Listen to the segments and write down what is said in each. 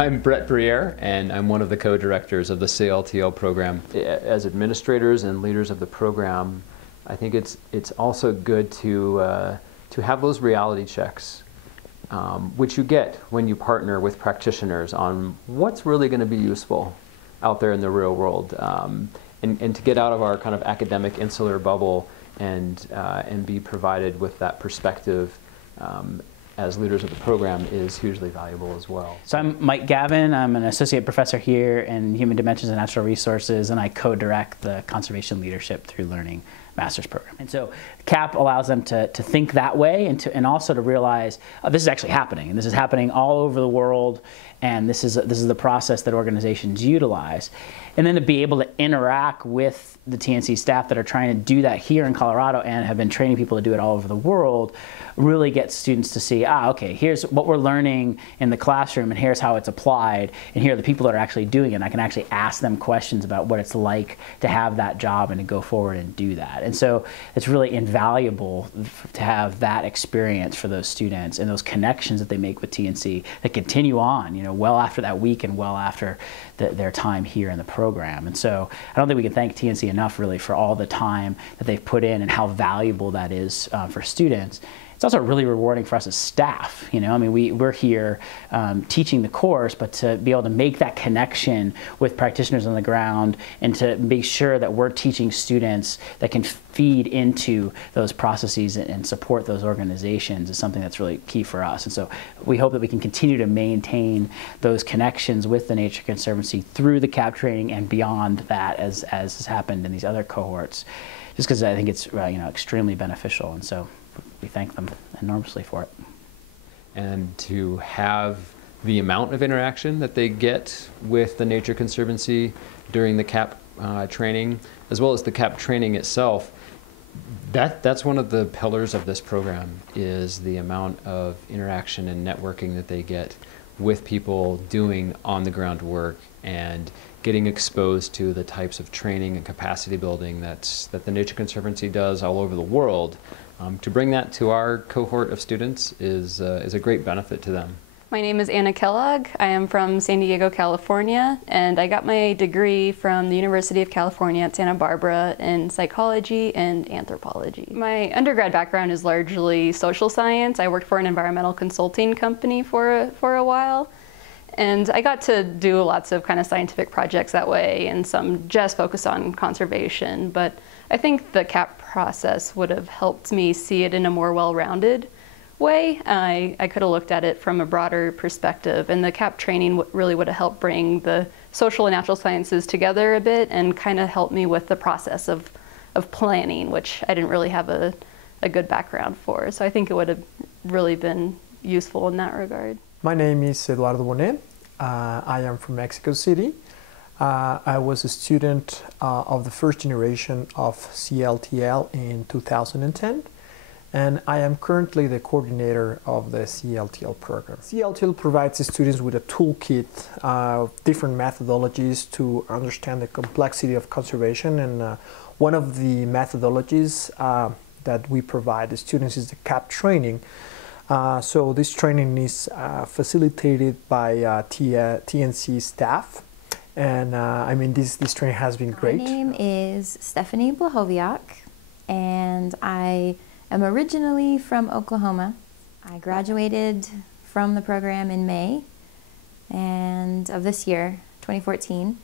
I'm Brett Briere, and I'm one of the co-directors of the CLTL program. As administrators and leaders of the program, I think it's also good to have those reality checks, which you get when you partner with practitioners on what's really going to be useful out there in the real world, and to get out of our kind of academic insular bubble and be provided with that perspective as leaders of the program is hugely valuable as well. So I'm Mike Gavin. I'm an associate professor here in Human Dimensions and Natural Resources, and I co-direct the Conservation Leadership Through Learning master's program. And so CAP allows them to think that way and also to realize this is actually happening, and this is happening all over the world, and this is the process that organizations utilize. And then to be able to interact with the TNC staff that are trying to do that here in Colorado and have been training people to do it all over the world really gets students to see, okay, here's what we're learning in the classroom, and here's how it's applied, and here are the people that are actually doing it. And I can actually ask them questions about what it's like to have that job and to go forward and do that. And so it's really invaluable to have that experience for those students and those connections that they make with TNC that continue on, well after that week and well after their time here in the program. And so I don't think we can thank TNC enough really for all the time that they've put in and how valuable that is for students. It's also really rewarding for us as staff. I mean, we're here teaching the course, but to be able to make that connection with practitioners on the ground and to make sure that we're teaching students that can feed into those processes and support those organizations is something that's really key for us. And so we hope that we can continue to maintain those connections with the Nature Conservancy through the CAP training and beyond that, as has happened in these other cohorts, just because I think it's extremely beneficial. And so we thank them enormously for it. And to have the amount of interaction that they get with the Nature Conservancy during the CAP training, as well as the CAP training itself, that's one of the pillars of this program, is the amount of interaction and networking that they get with people doing on-the-ground work and getting exposed to the types of training and capacity building that the Nature Conservancy does all over the world. To bring that to our cohort of students is a great benefit to them. My name is Anna Kellogg. I am from San Diego, California, and I got my degree from the University of California at Santa Barbara in psychology and anthropology. My undergrad background is largely social science. I worked for an environmental consulting company for a while, and I got to do lots of kind of scientific projects that way, and some just focused on conservation. But I think the CAP process would have helped me see it in a more well-rounded way. I could have looked at it from a broader perspective, and the CAP training really would have helped bring the social and natural sciences together a bit and kind of help me with the process of planning, which I didn't really have a good background for. So I think it would have really been useful in that regard. My name is Eduardo Bonet. I am from Mexico City. I was a student of the first generation of CLTL in 2010, and I am currently the coordinator of the CLTL program. CLTL provides the students with a toolkit of different methodologies to understand the complexity of conservation, and one of the methodologies that we provide the students is the CAP training. So this training is facilitated by TNC staff. And I mean, this training has been great. My name is Stephanie Blahoviak, and I am originally from Oklahoma. I graduated from the program in May of this year, 2014,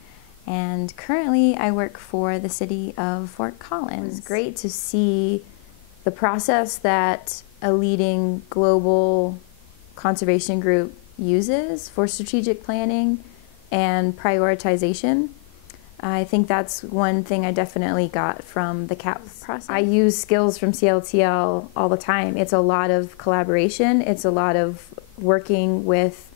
and currently I work for the city of Fort Collins. It's great to see the process that a leading global conservation group uses for strategic planning and prioritization. I think that's one thing I definitely got from the CAP process. I use skills from CLTL all the time. It's a lot of collaboration. It's a lot of working with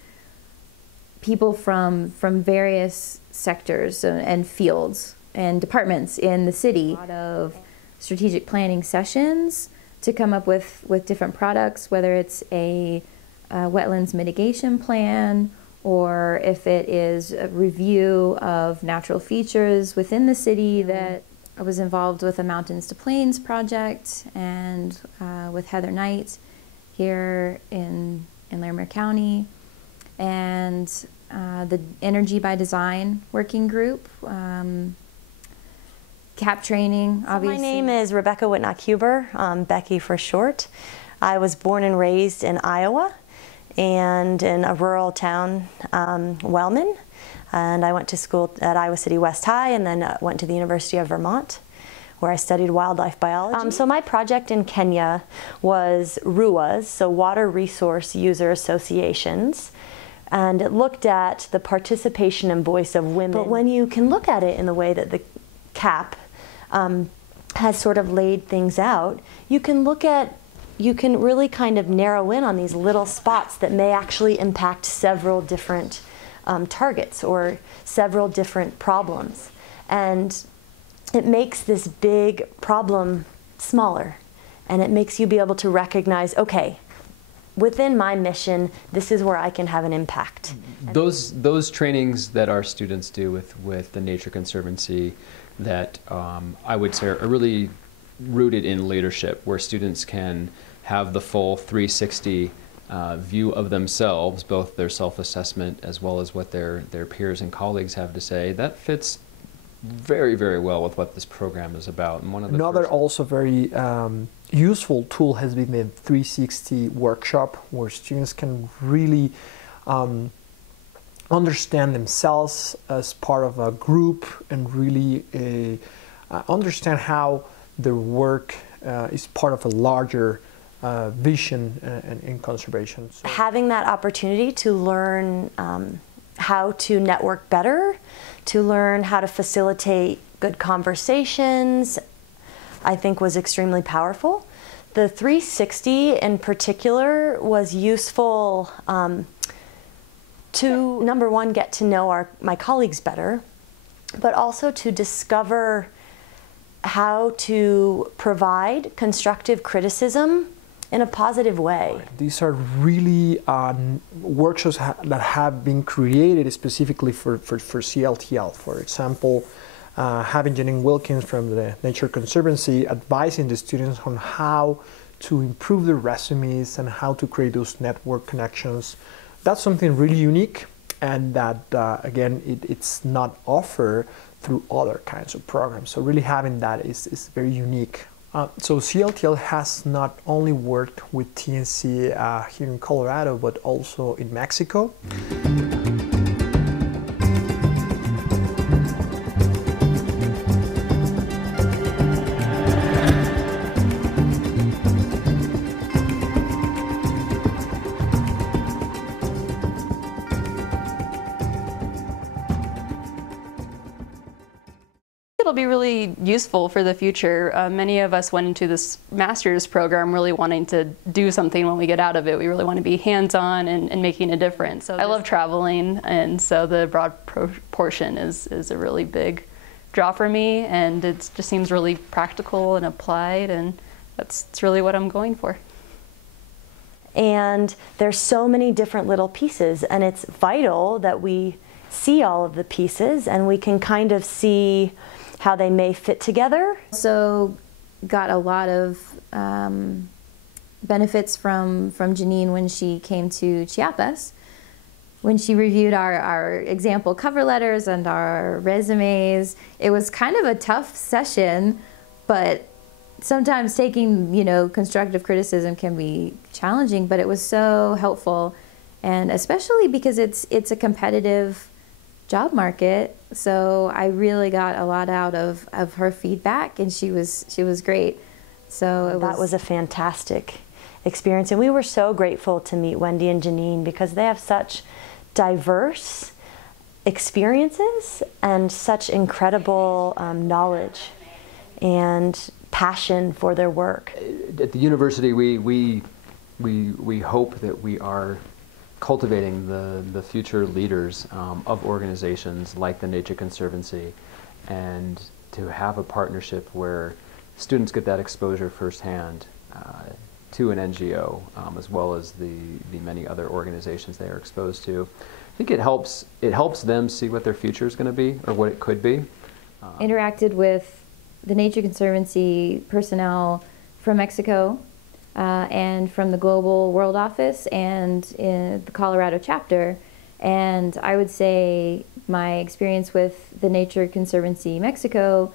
people from various sectors and fields and departments in the city. A lot of strategic planning sessions to come up with different products, whether it's a wetlands mitigation plan, or if it is a review of natural features within the city. That I was involved with a Mountains to Plains project and with Heather Knight here in Larimer County. And the Energy by Design working group, CAP training, obviously. So my name is Rebecca Whitnock-Huber, Becky for short. I was born and raised in Iowa and in a rural town, Wellman. And I went to school at Iowa City West High and then went to the University of Vermont, where I studied wildlife biology. So my project in Kenya was RUAs, so Water Resource User Associations, and it looked at the participation and voice of women. But when you can look at it in the way that the CAP has sort of laid things out, you can really kind of narrow in on these little spots that may actually impact several different targets or several different problems. And it makes this big problem smaller, and it makes you be able to recognize, okay, within my mission, this is where I can have an impact. Those trainings that our students do with the Nature Conservancy that I would say are really rooted in leadership, where students can have the full 360 view of themselves, both their self-assessment as well as what their peers and colleagues have to say. That fits very, very well with what this program is about. And one of the Another also very useful tool has been the 360 workshop, where students can really understand themselves as part of a group and really understand how their work is part of a larger vision in conservation. So having that opportunity to learn how to network better, to learn how to facilitate good conversations, I think was extremely powerful. The 360 in particular was useful to, number one, get to know my colleagues better, but also to discover how to provide constructive criticism in a positive way. These are really workshops that have been created specifically for CLTL. For example, having Janine Wilkins from the Nature Conservancy advising the students on how to improve their resumes and how to create those network connections. That's something really unique, and that, again, it's not offered through other kinds of programs. So really having that is very unique. So CLTL has not only worked with TNC here in Colorado, but also in Mexico. It'll be really useful for the future. Many of us went into this master's program really wanting to do something when we get out of it. We really want to be hands-on and making a difference. So I love traveling, and so the broad portion is a really big draw for me, and it just seems really practical and applied, and that's really what I'm going for. And there's so many different little pieces, and it's vital that we see all of the pieces and we can kind of see how they may fit together. So got a lot of benefits from Janine when she came to Chiapas. When she reviewed our example cover letters and our resumes, it was kind of a tough session, but sometimes taking, constructive criticism can be challenging, but it was so helpful, and especially because it's a competitive job market. So I really got a lot out of her feedback, and she was great. So that was a fantastic experience, and we were so grateful to meet Wendy and Janine because they have such diverse experiences and such incredible knowledge and passion for their work. At the university, we hope that we are cultivating the future leaders of organizations like the Nature Conservancy, and to have a partnership where students get that exposure firsthand to an NGO, as well as the many other organizations they are exposed to. I think it helps them see what their future is going to be, or what it could be. Interacted with the Nature Conservancy personnel from Mexico and from the Global World Office and in the Colorado chapter, And I would say my experience with the Nature Conservancy Mexico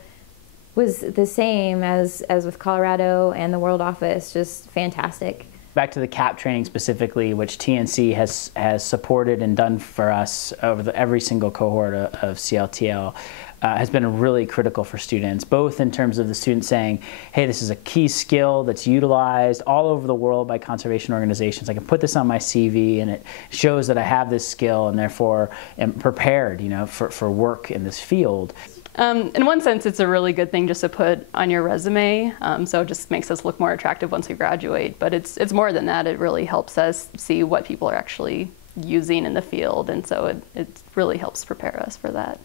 was the same as with Colorado and the World Office, just fantastic. Back to the CAP training specifically, which TNC has supported and done for us over every single cohort of CLTL, has been really critical for students, both in terms of the students saying, hey, this is a key skill that's utilized all over the world by conservation organizations. I can put this on my CV and it shows that I have this skill and therefore am prepared, you know, for work in this field. In one sense, it's a really good thing just to put on your resume, so it just makes us look more attractive once we graduate. But it's more than that. It really helps us see what people are actually using in the field, and so it really helps prepare us for that.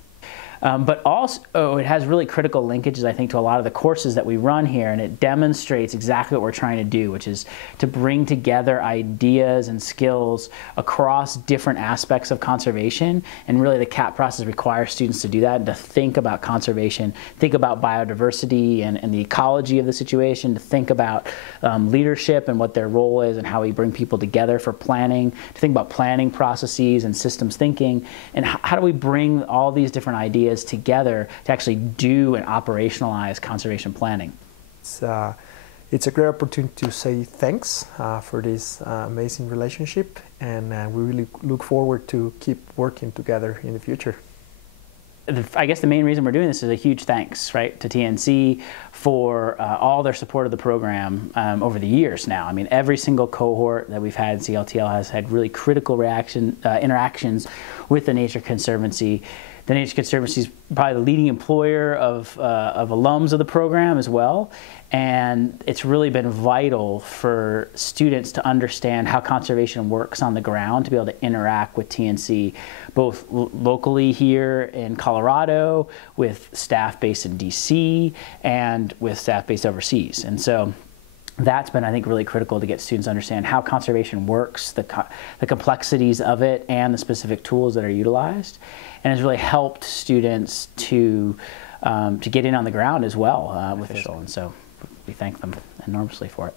But also, it has really critical linkages, I think, to a lot of the courses that we run here, and it demonstrates exactly what we're trying to do, which is to bring together ideas and skills across different aspects of conservation. And really, the CAP process requires students to do that and to think about conservation, think about biodiversity and the ecology of the situation, to think about leadership and what their role is and how we bring people together for planning, to think about planning processes and systems thinking, and how do we bring all these different ideas together to actually do and operationalize conservation planning. It's a great opportunity to say thanks for this amazing relationship, and we really look forward to keep working together in the future. I guess the main reason we're doing this is a huge thanks, right, to TNC for all their support of the program over the years now. I mean, every single cohort that we've had in CLTL has had really critical interactions with the Nature Conservancy. The Nature Conservancy is probably the leading employer of alums of the program as well, and it's really been vital for students to understand how conservation works on the ground, to be able to interact with TNC, both locally here in Colorado, with staff based in DC, and with staff based overseas. And so that's been, I think, really critical to get students to understand how conservation works, the complexities of it, and the specific tools that are utilized. And has really helped students to get in on the ground as well with official. And so we thank them enormously for it.